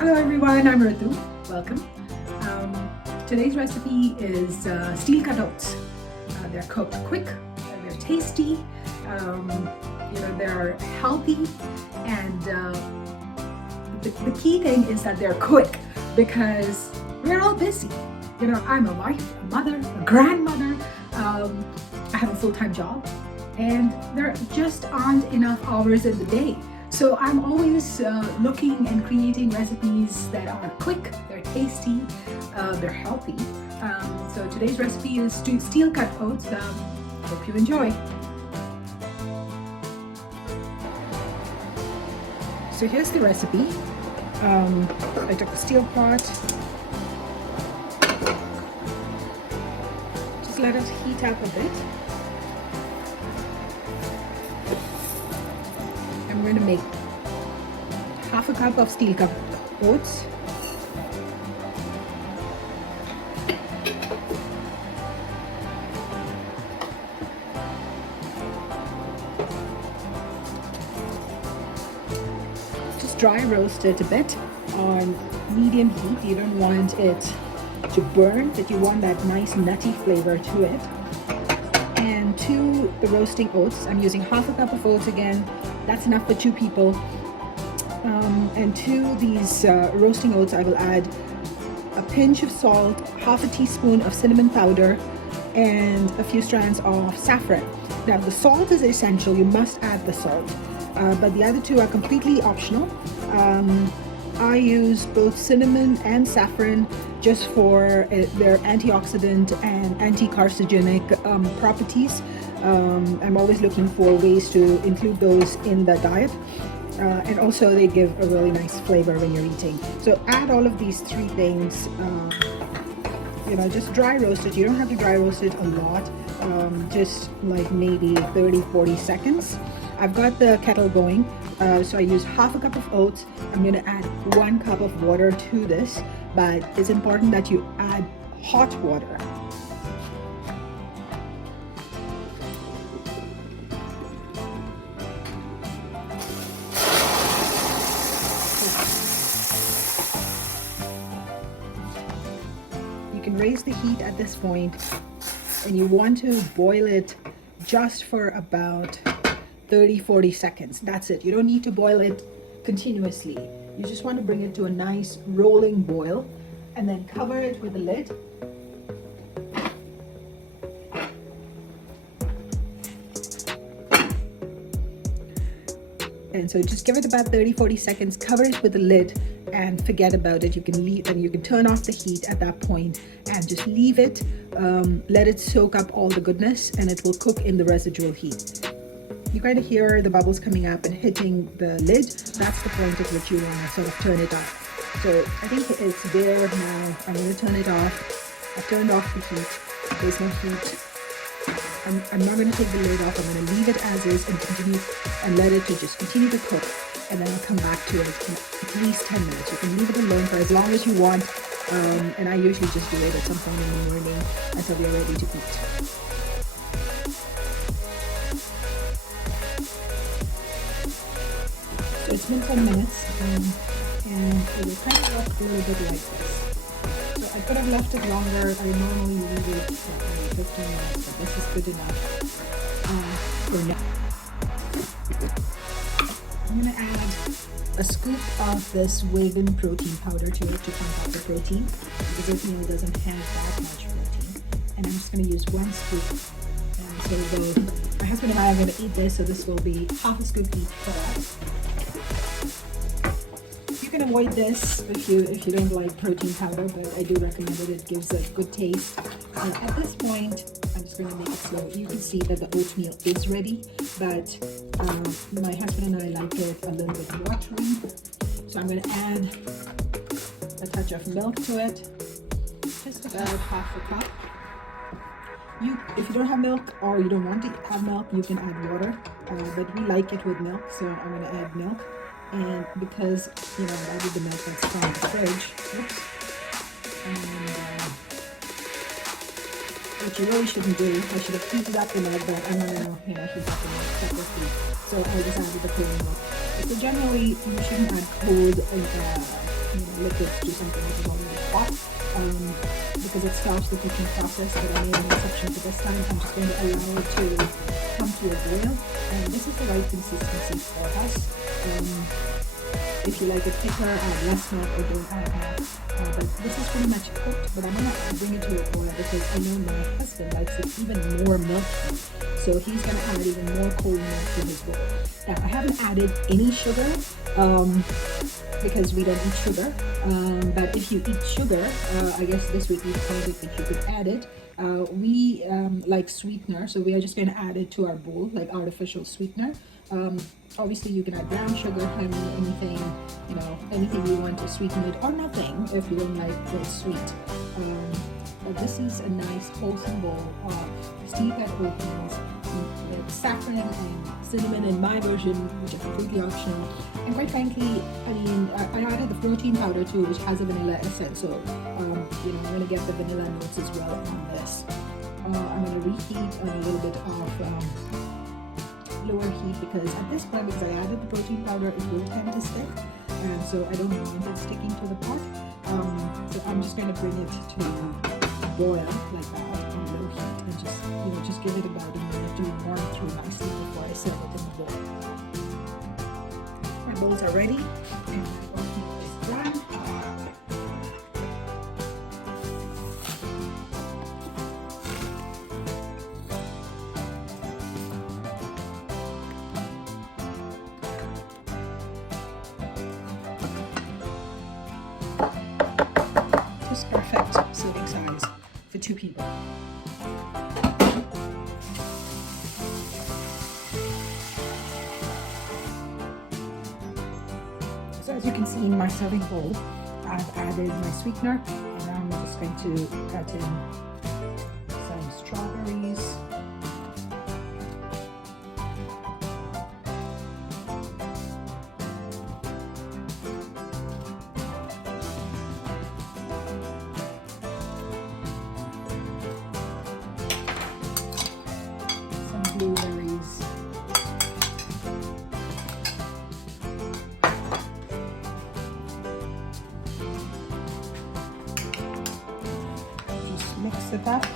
Hello everyone, I'm Ritu. Welcome. Today's recipe is steel cut oats. They're cooked quick, they're tasty, they're healthy, and the key thing is that they're quick because we're all busy. I'm a wife, a mother, a grandmother. I have a full-time job, and there just aren't enough hours in the day. So I'm always looking and creating recipes that are quick, they're tasty, they're healthy. So today's recipe is steel cut oats. Hope you enjoy. So here's the recipe. I took a steel pot. Just let it heat up a bit. I'm going to make half a cup of steel cut oats. Just dry roast it a bit on medium heat. You don't want it to burn, but you want that nice nutty flavor to it. And to the roasting oats, I'm using half a cup of oats again. That's enough for 2 people. And to these roasting oats, I will add a pinch of salt, half a teaspoon of cinnamon powder, and a few strands of saffron. Now, the salt is essential. You must add the salt. But the other 2 are completely optional. I use both cinnamon and saffron just for their antioxidant and anti-carcinogenic properties. I'm always looking for ways to include those in the diet. And also they give a really nice flavor when you're eating. So add all of these 3 things. Just dry roast it. You don't have to dry roast it a lot. Just like maybe 30-40 seconds. I've got the kettle going, so I use half a cup of oats. I'm going to add 1 cup of water to this, but it's important that you add hot water. You can raise the heat at this point, and you want to boil it just for about 30-40 seconds. That's it. You don't need to boil it continuously. You just want to bring it to a nice rolling boil and then cover it with a lid. And so just give it about 30-40 seconds, cover it with a lid, and forget about it. You can leave, and you can turn off the heat at that point and just leave it. Let it soak up all the goodness, and it will cook in the residual heat. You kind of hear the bubbles coming up and hitting the lid. That's the point at which you want to sort of turn it off. So I think it's there now. I'm going to turn it off. I've turned off the heat. There's no heat. I'm not going to take the lid off. I'm going to leave it as is and continue and let it to just continue to cook. And then I'll come back to it in at least 10 minutes. You can leave it alone for as long as you want. And I usually just do it at some point in the morning until we are ready to eat. So it's been 10 minutes, and it will kind of look a little bit like this. So I could have left it longer. I normally leave it for 15 minutes, but this is good enough for now. I'm going to add a scoop of this vegan protein powder to it to pump up the protein, because oatmeal doesn't have that much protein. And I'm just going to use 1 scoop. And so my husband and I are going to eat this, so this will be half a scoop each for us. You can avoid this if you don't like protein powder, but I do recommend it. It gives a good taste. And at this point, I'm just going to make it slow. You can see that the oatmeal is ready, but my husband and I like it a little bit watery. So I'm going to add a touch of milk to it, just about half a cup. If you don't have milk or you don't want to have milk, you can add water, but we like it with milk, so I'm going to add milk. And because, that is the milk that's from the fridge, oops, and which you really shouldn't do. I should have heated up the milk, but I'm going to, heat up the milk separately. So I just added the cold milk. So generally, you shouldn't add cold liquids to something that is already hot, because it stops the cooking process. But I made an exception for this time. I'm just going to allow it to come to a boil, and this is the right consistency for us. If you like it thicker, add less milk or don't add milk. But this is pretty much cooked, but I'm going to bring it to a boil because I know my husband likes it even more milky. So he's going to add even more cold milk to his bowl. Now, I haven't added any sugar because we don't eat sugar. But if you eat sugar, I guess this week we decided that you could add it. We like sweetener, so we are just going to add it to our bowl, like artificial sweetener. Obviously, you can add brown sugar, honey, anything, anything you want to sweeten it, or nothing if you don't like it sweet. But this is a nice wholesome bowl of steel cut oatmeal with saffron and cinnamon in my version, which is completely optional. And quite frankly, I mean, I added the protein powder too, which has a vanilla essence. So, I'm going to get the vanilla notes as well on this. I'm going to reheat on a little bit of lower heat because at this point, because I added the protein powder, it will tend to stick, and so I don't want it sticking to the pot. So I'm just going to bring it to boil like that on low heat, and just give it about a minute to warm through nicely before I serve it in the bowl. My bowls are ready, and my oatmeal is done. Just perfect serving size for 2 people. So as you can see in my serving bowl, I've added my sweetener, and I'm just going to cut in some strawberries. Blueberries, just mix it up.